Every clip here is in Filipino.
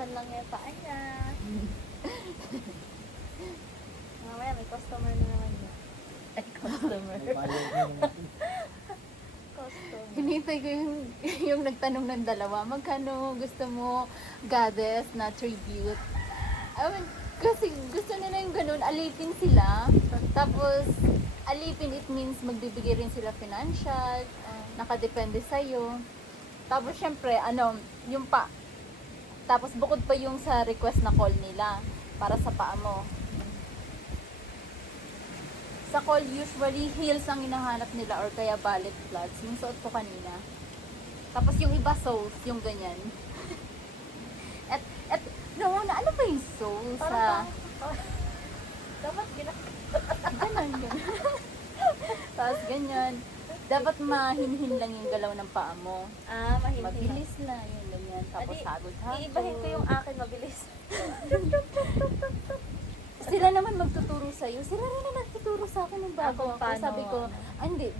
Diretsuhan lang yung paa niya. Mamaya may customer na naman niya. Ay, customer. May bayad na naman. Customer. Hinihintay ko yung nagtanong ng dalawa, magkano gusto mo goddess na tribute? I mean, kasi gusto nila yung ganun, alipin sila. Tapos, alipin it means magbibigay rin sila financial, nakadepende sa'yo. Tapos, syempre, yung tapos bukod pa yung sa request na call nila para sa paa mo. Sa call, usually, heels ang hinahanap nila or kaya ballet flats. Yung suot ko kanina. Tapos yung iba, soles, yung ganyan. Ramona, ano ba yung soles? Parang dapat Ganun, ganun. Tapos ganyan. Dapat mahinhin lang yung galaw ng paa mo. mahindi. Mabilis na, yung ganyan. Tapos Adi, hagod-hagod. iibahin ko yung akin mabilis. Sila naman magtuturo sa'yo. Sila rin na nagtuturo sa akin ng bago Kung ako. paano, Sabi ko, hindi,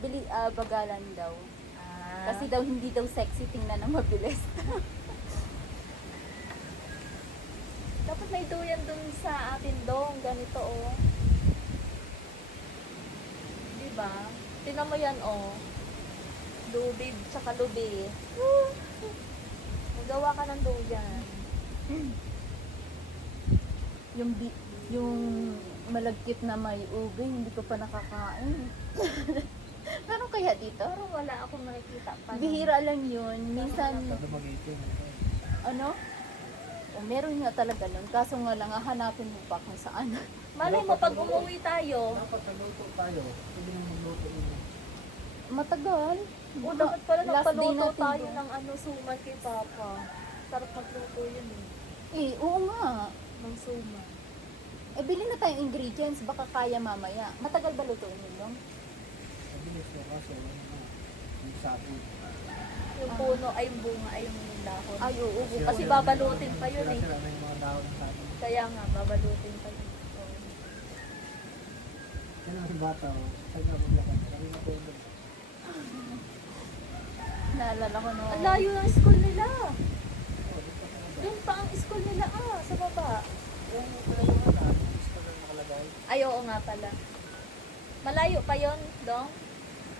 bagalan daw. Kasi daw hindi daw sexy tingnan ng mabilis. dapat may duyan dun sa atin dong. Ganito oh. Diba? Tingnan mo yan oh. Lubid tsaka lubi. Magawa ka ng duyan. Yung malagkit na may ube, hindi ko pa nakakain. Meron kaya dito? Pero wala akong nakikita pa. Bihira lang yun. Minsan, Ano mag-ipin? ano? O, meron nga talaga nun. Kaso nga lang, hanapin mo pa kung saan. Malay mo, pag umuwi tayo, Dapat nagluto tayo. Pwede nang magluto yun. Matagal. o dapat pala Last day nagpaluto natin tayo doon. ng suman kay Papa. Sarap magluto yun eh. Eh, oo nga. Ng suman. Eh, bilhin na tayong ingredients. Baka kaya mamaya. Matagal ba lutuin yun, no? Mabilis na kaso. Yung sabi. Yung puno ay yung bunga ay yung dahon. Ay, oo. Kasi babalutin pa yun eh. Sira na yung mga dahon ng sabi. Kaya nga, babalutin pa yun. So, Yan ang bata. Saan ka maglakad? Kami na po yun. Naalala ko no. ang layo ng school nila. Oh, dito ka na ba? Doon pa ang school nila sa baba. Yan yung pala yung mga dahon. Gusto ko nakalagay. Ay, oo nga pala. Malayo pa yon, Dong?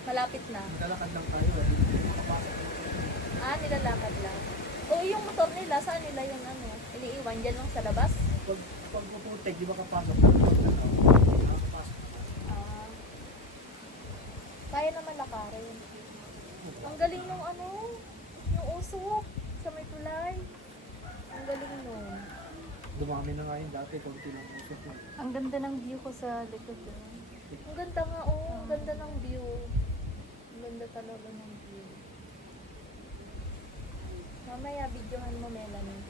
Malapit na. Naglalakad lang tayo. Hindi makapasok. Nilalakad lang. O yung motor nila, saan nila yung iniiwan dyan lang sa labas? Pag puputik, di ba kapasok? Nakapasok. Kaya naman lakarin. Ang galing nung yung usok sa may tulay. Ang galing nun. Dumami na nga yun dati. Kunti lang usok na. Ang ganda ng view ko sa likod doon. Ang ganda nga, ang ganda ng view. Ang ganda talaga ng view. Mamaya, videohan mo, Melanie.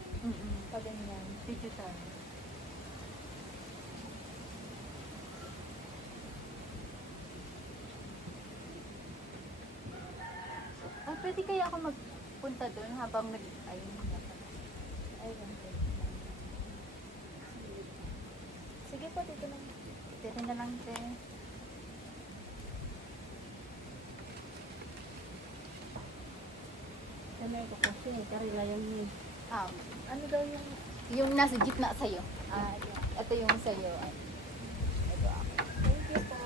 Pag ganyan. Video tayo. Pwede kaya ako magpunta doon habang ayun nga pala. Ayun. Sige po, dito lang. Dito na lang, te. Ano ko kasi, karila yung ano daw yung... Yung nasa gitna sa'yo. yun. Ito yung sa'yo. Ito ako. Thank you po.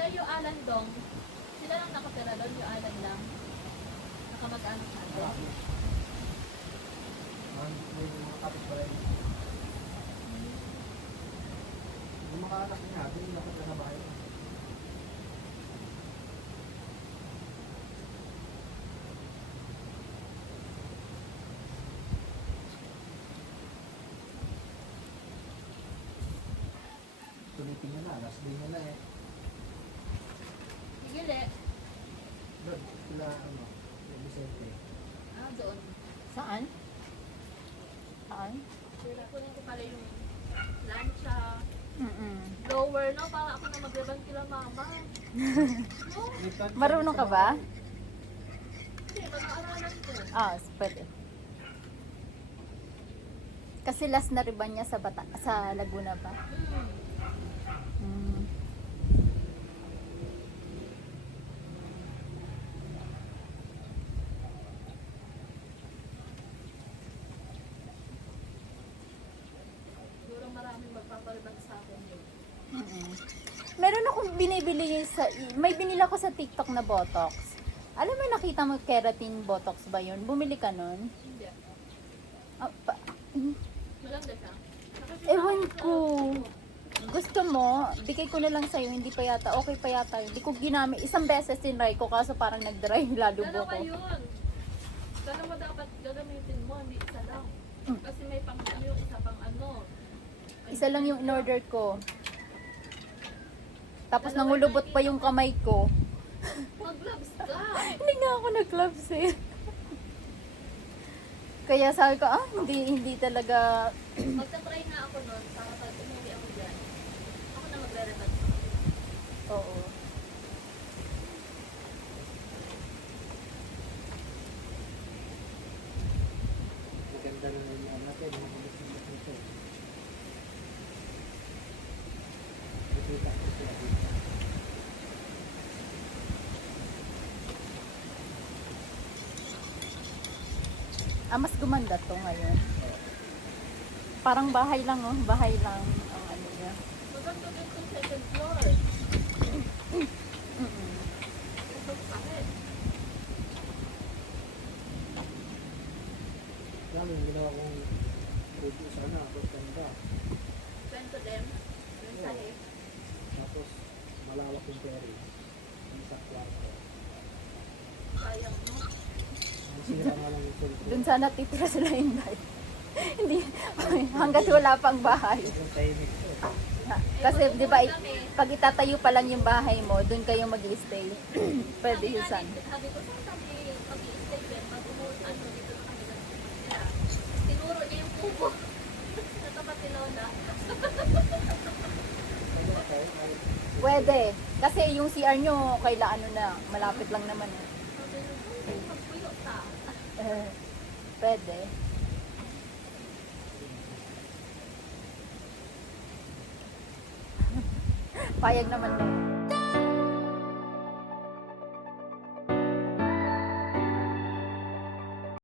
Sila yung Alan Dong. Sila lang nakatira doon, yung Alan lang. Nakamag-anak natin. May mga kapit ba rin? Yung mga anak niya, yung nakita sa bahay. Tulitin niya na, last day niya na eh. Higili. Doon, sila ano, yung Vicente. Ah, doon. Saan? Saan? Kunin ko pala yung Lancha. Mm-mm. Blower, no? Para ako na maglaban kila mama. No? Marunong ka ba? Hindi, pag-aaralan ko. Ah, pwede. Kasi last na riban niya sa Laguna ba? Mm. Siguro maraming magpapaliban sa akin yun. Mm-mm. Meron akong binibili may binila ko sa TikTok na Botox. Alam mo, nakita mo keratin Botox ba yun? Bumili ka nun? Hindi. Ah, Maganda siya. ewan ko. Gusto mo, bigay ko na lang sa'yo, hindi pa yata, okay pa yata yun. Hindi ko ginamit, isang beses tinry ko, kaso parang nag-dry lalo Dalawa ko. yun. Dalawa dapat gagamitin mo, hindi isa lang. Mm. Kasi may pang ano yung isa pang ano. Isa lang yung in-order ko. Tapos nangulubot pa yung kamay ko. Mag-gloves ka. Hindi nga ako nag-gloves eh. Kaya sabi ko, hindi talaga. Magta-try na ako nun para pag umuwi ako dyan. Ako na magre-reband. Oo. Maganda rin yung ano natin, yung mga ito. Nakita ko sila dito. Mas gumanda to ngayon. Parang bahay lang oh, bahay lang ang ano niya. Maganda din itong second floor. Mm-mm. Ito sa akin. Dami yung ginawa kong review sana, ako ganda. Send to them. Mensahe. Tapos, malawak yung peri. Yung sa kwarto. Sayang mo. Ang sira nga lang yung cellphone. Doon sana titira sila Inday. Hindi, hanggat wala pang bahay. Yung timing ko. Kasi di ba, pag itatayo pa lang yung bahay mo, doon kayo mag-stay. Pwede yun san. Sabi ko, saan kami mag-i-stay din? Pag umuulan, dito na kami nila. Tinuro niya yung kubo. Sa tapat ni Lola. Ano ako? Pwede. Kasi yung CR nyo, kaila ano na, malapit lang naman eh. Sabi ko, magpuyo ta. Pwede. Payag naman daw.